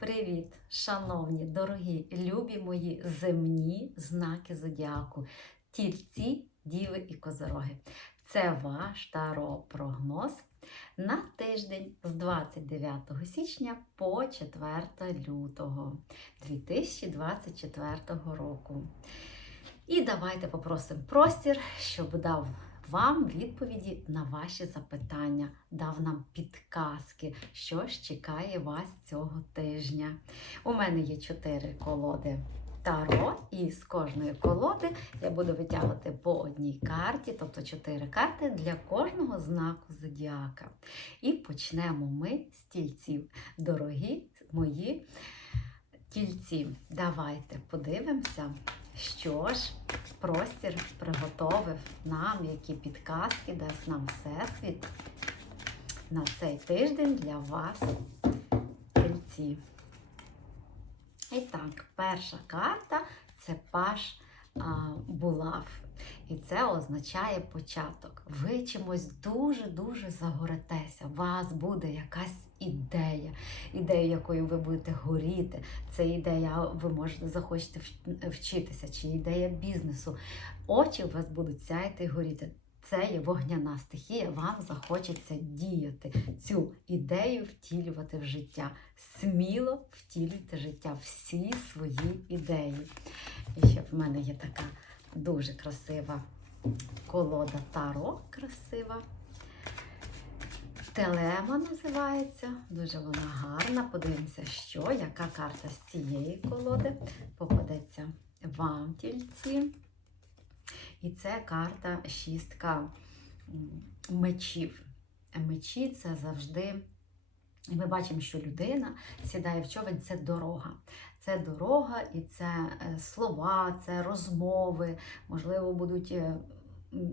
Привіт, шановні, дорогі, любі мої земні знаки зодіаку, тільці, діви і козороги. Це ваш таро-прогноз на тиждень з 29 січня по 4 лютого 2024 року. І давайте попросимо простір, щоб дав вам відповіді на ваші запитання, дав нам підказки, що ж чекає вас цього тижня. У мене є чотири колоди Таро, і з кожної колоди я буду витягувати по одній карті, тобто чотири карти для кожного знаку зодіака. І почнемо ми з тільців. Дорогі мої тільці, давайте подивимося, що ж простір приготовив нам, які підказки дасть нам Всесвіт на цей тиждень для вас, тельці. І так, перша карта це паш а, булав. І це означає початок. Ви чимось дуже-дуже загоритеся. У вас буде якась ідея, ідея, якою ви будете горіти. Це ідея, ви можете захочете вчитися, чи ідея бізнесу. Очі у вас будуть сяяти і горіти. Це є вогняна стихія, вам захочеться діяти, цю ідею втілювати в життя. Сміло втілюйте життя, всі свої ідеї. І ще в мене є така дуже красива колода Таро красива. Телема називається. Дуже вона гарна. Подивимося, що, яка карта з цієї колоди попадеться вам тільці. І це карта шістка мечів. Мечі це завжди. І ми бачимо, що людина сідає в човен це дорога. Це дорога і це е, слова, це розмови, можливо, будуть е,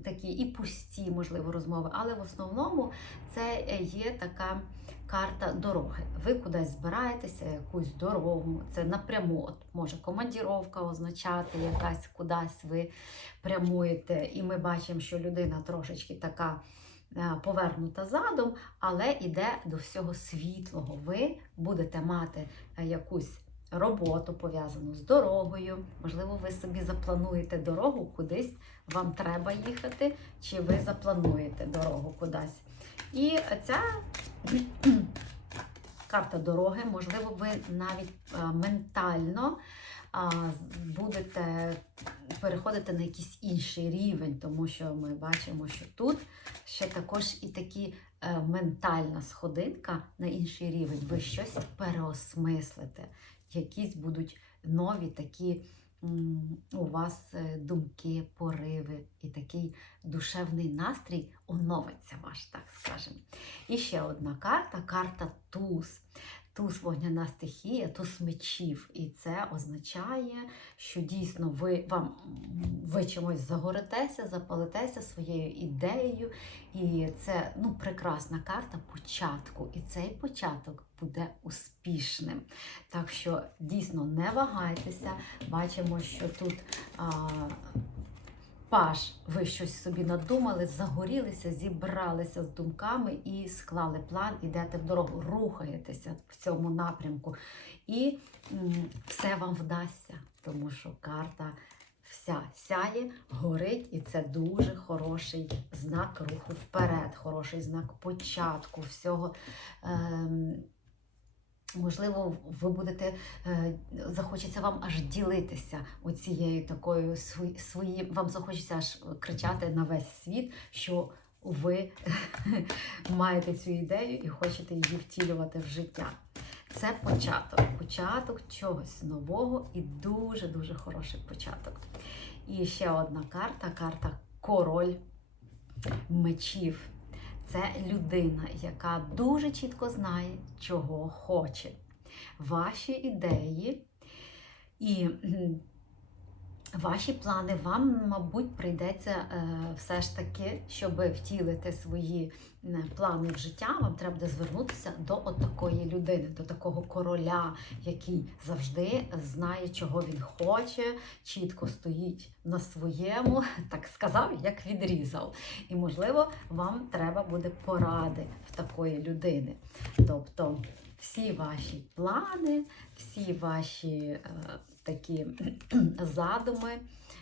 такі і пусті, можливо, розмови, але в основному це є така карта дороги. Ви кудись збираєтеся, якусь дорогу, це напряму. От може командіровка означати якась кудись ви прямуєте. І ми бачимо, що людина трошечки така е, повернута задом, але йде до всього світлого. Ви будете мати е, якусь роботу пов'язану з дорогою. Можливо, ви собі заплануєте дорогу кудись, вам треба їхати, чи ви заплануєте дорогу кудись. І ця карта дороги, можливо, ви навіть е, ментально будете переходити на якийсь інший рівень, тому що ми бачимо, що тут ще також і такі е, ментальна сходинка на інший рівень. Ви щось переосмислите, якісь будуть нові такі у вас е, думки, пориви і такий душевний настрій оновиться ваш, так скажемо. І ще одна карта карта туз. Туз вогняна стихія, туз мечів. І це означає, що дійсно ви вам ви чимось загоритеся, запалитеся своєю ідеєю. І це ну, прекрасна карта початку. І цей початок буде успішним. Так що дійсно не вагайтеся. Бачимо, що тут. А, Паш, ви щось собі надумали, загорілися, зібралися з думками і склали план, ідете в дорогу, рухаєтеся в цьому напрямку. І все вам вдасться, тому що карта вся сяє, горить, і це дуже хороший знак руху вперед, хороший знак початку всього. Ем, Можливо, ви будете е, захочеться вам аж ділитися оцією такою свої, свої, вам захочеться аж кричати на весь світ, що ви маєте цю ідею і хочете її втілювати в життя. Це початок, початок чогось нового і дуже-дуже хороший початок. І ще одна карта карта Король мечів. Це людина, яка дуже чітко знає, чого хоче. Ваші ідеї і ваші плани вам, мабуть, прийдеться е, все ж таки, щоб втілити свої е, плани в життя, вам треба буде звернутися до отакої людини, до такого короля, який завжди знає, чого він хоче, чітко стоїть на своєму, так сказав, як відрізав. І, можливо, вам треба буде поради в такої людини. Тобто всі ваші плани, всі ваші е, такі задуми,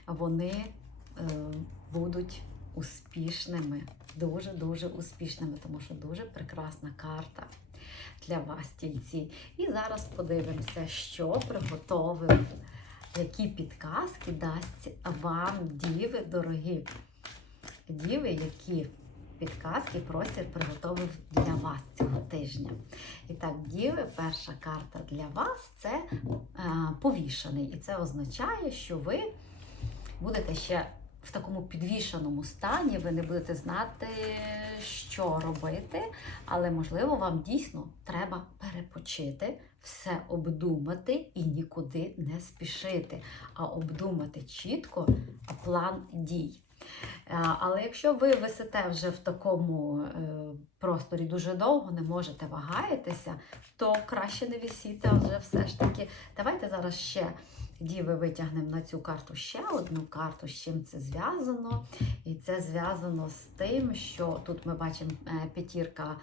вони е, будуть успішними, дуже-дуже успішними, тому що дуже прекрасна карта для вас, тільці. І зараз подивимося, що приготовив, які підказки дасть вам діви, дорогі діви, які підказки простір приготовив для вас цього тижня. І так, діви, перша карта для вас це е, повішений. І це означає, що ви будете ще в такому підвішеному стані, ви не будете знати, що робити, але можливо вам дійсно треба перепочити, все обдумати і нікуди не спішити, а обдумати чітко план дій. Е, Але якщо ви висите вже в такому е, просторі дуже довго, не можете вагаєтеся, то краще не висіти, вже все ж таки. Давайте зараз ще діви витягнемо на цю карту ще одну карту, з чим це зв'язано. І це зв'язано з тим, що тут ми бачимо е, п'ятірка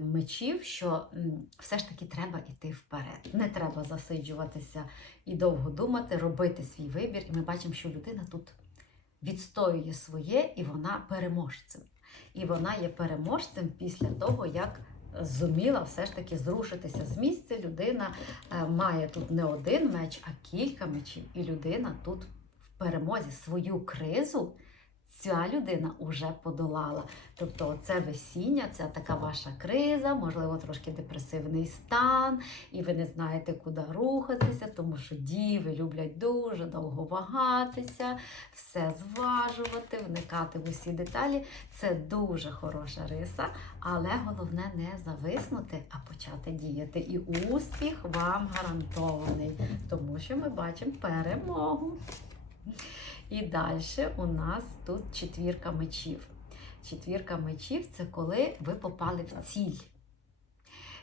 мечів, що все ж таки треба йти вперед. Не треба засиджуватися і довго думати, робити свій вибір. І ми бачимо, що людина тут відстоює своє, і вона переможцем. І вона є переможцем після того, як зуміла все ж таки зрушитися з місця. Людина е, має тут не один меч, а кілька мечів. І людина тут в перемозі свою кризу. Ця людина вже подолала. Тобто, це весіння, це така ваша криза, можливо, трошки депресивний стан, і ви не знаєте, куди рухатися, тому що діви люблять дуже довго вагатися, все зважувати, вникати в усі деталі. Це дуже хороша риса, але головне не зависнути, а почати діяти. І успіх вам гарантований, тому що ми бачимо перемогу. І далі у нас тут четвірка мечів. Четвірка мечів це коли ви попали в ціль.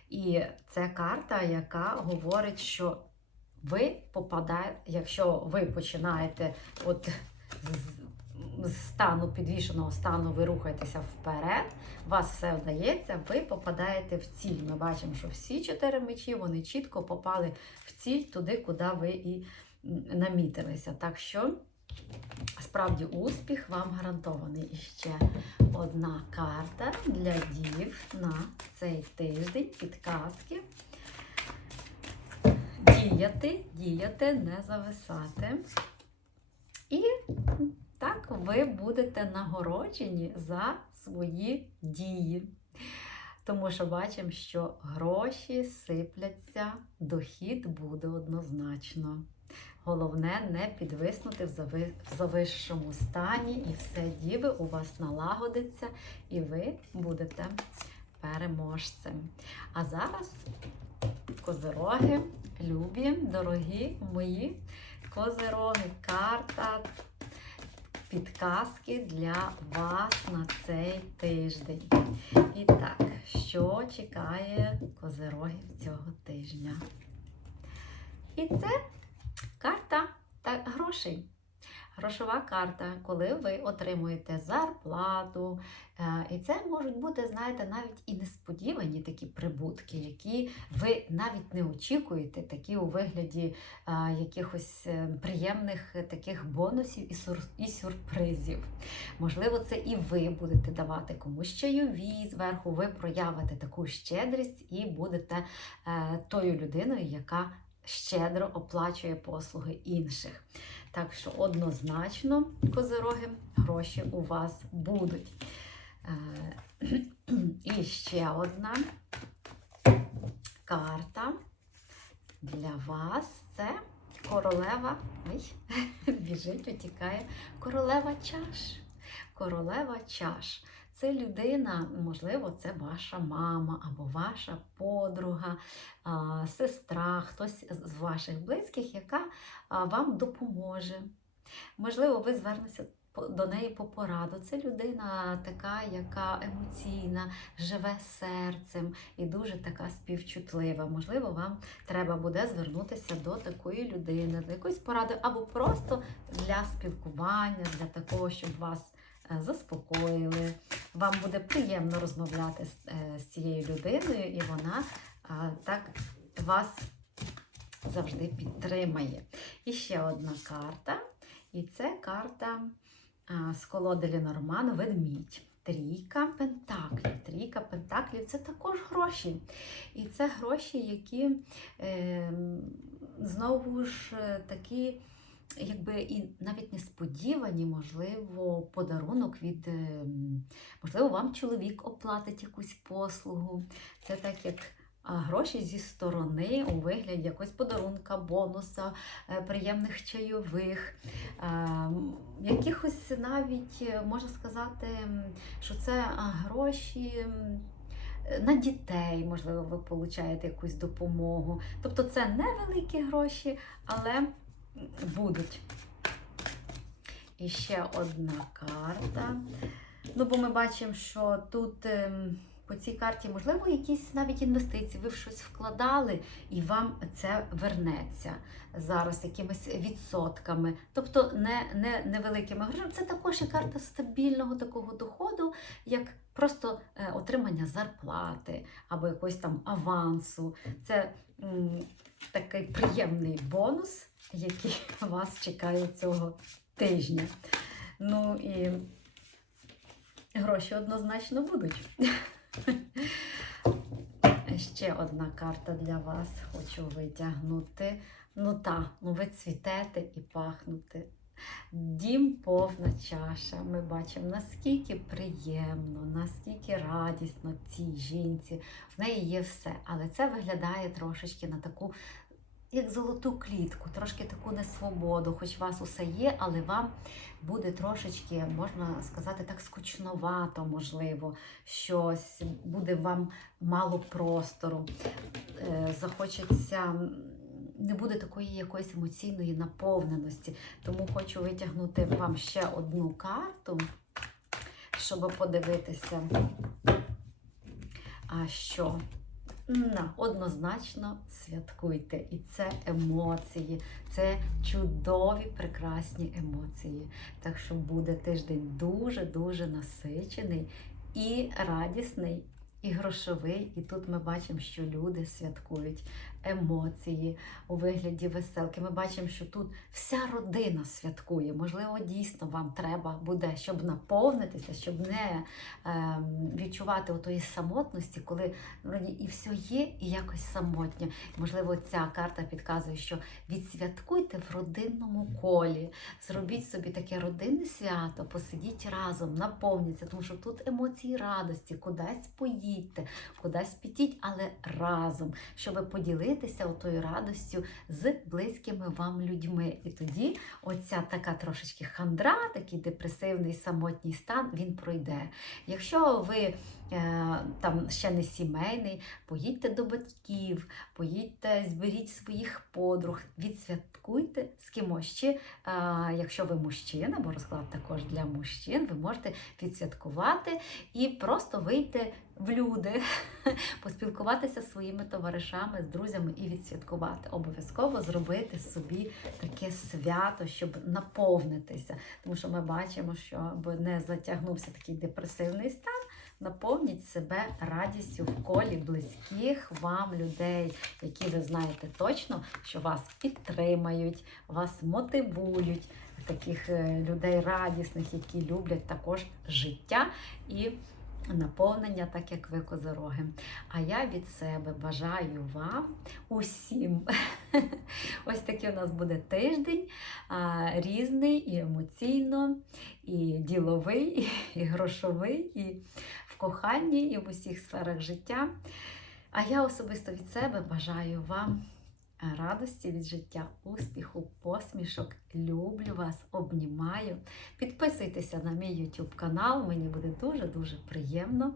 І це карта, яка говорить, що ви попадаєте, якщо ви починаєте от з- стану підвішеного стану, ви рухаєтеся вперед, у вас все вдається, ви попадаєте в ціль. Ми бачимо, що всі чотири мечі вони чітко попали в ціль туди, куди ви і намітилися. Так що Справді успіх вам гарантований. І ще одна карта для дів на цей тиждень. Підказки. Діяти, діяти, не зависати. І так ви будете нагороджені за свої дії. Тому що бачимо, що гроші сипляться, дохід буде однозначно. Головне не підвиснути в завищому стані, і все діви у вас налагодиться, і ви будете переможцем. А зараз козироги, любі, дорогі мої козироги, карта, підказки для вас на цей тиждень. І так, що чекає козирогів цього тижня? І це карта та грошей. Грошова карта, коли ви отримуєте зарплату. Е, І це можуть бути, знаєте, навіть і несподівані такі прибутки, які ви навіть не очікуєте, такі у вигляді е, якихось е, приємних таких бонусів і, сюрпризів. Можливо, це і ви будете давати комусь чайові зверху, ви проявите таку щедрість і будете тою людиною, яка щедро оплачує послуги інших. Так що однозначно, козироги, гроші у вас будуть. Е, І ще одна карта для вас це королева. Ой, біжить, утікає. Королева чаш. Королева чаш. Це людина, можливо, це ваша мама або ваша подруга, сестра, хтось з ваших близьких, яка вам допоможе. Можливо, ви звернетеся до неї по пораду. Це людина така, яка емоційна, живе серцем і дуже така співчутлива. Можливо, вам треба буде звернутися до такої людини, для якоїсь поради, або просто для спілкування, для такого, щоб вас заспокоїли. Вам буде приємно розмовляти з, е, з цією людиною, і вона так вас завжди підтримає. І ще одна карта. І це карта з колоди Ленорман Ведмідь. Трійка пентаклів. Трійка пентаклів це також гроші. І це гроші, які е, знову ж е, такі, якби і навіть несподівані, можливо, подарунок від, е, можливо, вам чоловік оплатить якусь послугу. Це так як. Гроші зі сторони у вигляді якогось подарунка, бонуса, е, приємних чайових, якихось навіть е, можна сказати, що це гроші на дітей, можливо, ви получаєте якусь допомогу. Тобто це невеликі гроші, але будуть. І ще одна карта. Ну, бо ми бачимо, що тут ем, по цій карті, можливо, якісь навіть інвестиції, ви в щось вкладали, і вам це вернеться зараз якимись відсотками. Тобто не, не невеликими грошима. Це також і карта стабільного такого доходу, як просто е, отримання зарплати або якогось там авансу. Це такий приємний бонус, який вас чекає цього тижня. Ну і гроші однозначно будуть. Ще одна карта для вас хочу витягнути. Ну та, ну ви цвітете і пахнете. Дім повна чаша. Ми бачимо, наскільки приємно, наскільки радісно цій жінці. В неї є все. Але це виглядає трошечки на таку, як золоту клітку, трошки таку несвободу. Хоч у вас усе є, але вам буде трошечки, можна сказати, так скучновато, можливо, щось, буде вам мало простору. Е, Захочеться. Не буде такої якоїсь емоційної наповненості. Тому хочу витягнути вам ще одну карту, щоб подивитися, а що на, однозначно святкуйте. І це емоції, це чудові, прекрасні емоції. Так що буде тиждень дуже-дуже насичений і радісний, і грошовий. І тут ми бачимо, що люди святкують емоції у вигляді веселки. Ми бачимо, що тут вся родина святкує. Можливо, дійсно вам треба буде, щоб наповнитися, щоб не ем, відчувати отої самотності, коли вроді і все є, і якось самотньо. Можливо, ця карта підказує, що відсвяткуйте в родинному колі, зробіть собі таке родинне свято, посидіть разом, наповніться, тому що тут емоції радості, кудись поїдьте, кудись підіть, але разом, щоб поділитися отою радостю з близькими вам людьми. І тоді оця така трошечки хандра, такий депресивний самотній стан, він пройде. Якщо ви е, там ще не сімейний, поїдьте до батьків, поїдьте, зберіть своїх подруг, відсвяткуйте з кимось. Чи е, якщо ви мужчина, бо розклад також для мужчин, ви можете відсвяткувати і просто вийти в люди, поспілкуватися зі своїми товаришами, з друзями і відсвяткувати. Обов'язково зробити собі таке свято, щоб наповнитися. Тому що ми бачимо, що не затягнувся такий депресивний стан. Наповніть себе радістю в колі близьких вам людей, які ви знаєте точно, що вас підтримають, вас мотивують, таких е, людей радісних, які люблять також життя і наповнення, так як ви козороги. А я від себе бажаю вам усім. Ось такий у нас буде тиждень різний і емоційно, і діловий, і грошовий, і в коханні, і в усіх сферах життя. А я особисто від себе бажаю вам радості від життя, успіху, посмішок. Люблю вас, обнімаю. Підписуйтеся на мій YouTube канал, мені буде дуже-дуже приємно.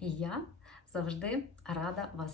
І я завжди рада вас